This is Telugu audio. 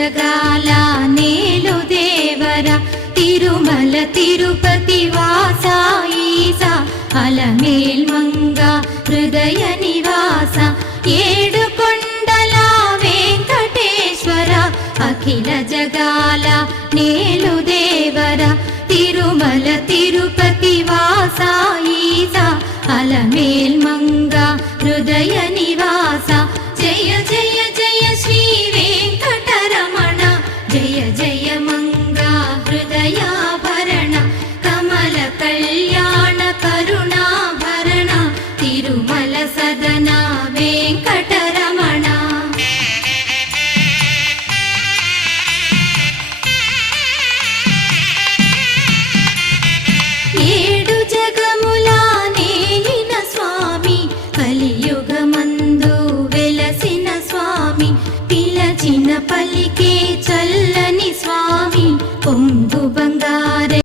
జగాల నేలు దేవర తిరుమల తిరుపతి వాస ఈసా అలమేల్ మంగ హృదయ నివాస ఏడు కొండల వెంకటేశ్వర అఖిల జగాల నేలు దేవర తిరుమల తిరుపతి వాస ఈసా అలమేల్ మంగ హృదయ నివాస జయ జయ జయ శ్రీ వెంకటరమణ జయ జయ మంగ హృదయాభరణ కమల కళ్యాణ కరుణాభరణ తిరుమల సదన వెంకటరమణ ఏడు జగముల నేలిన స్వామి కలియుగమందు వెలసిన స్వామి పిలచిన పలికే చల్ల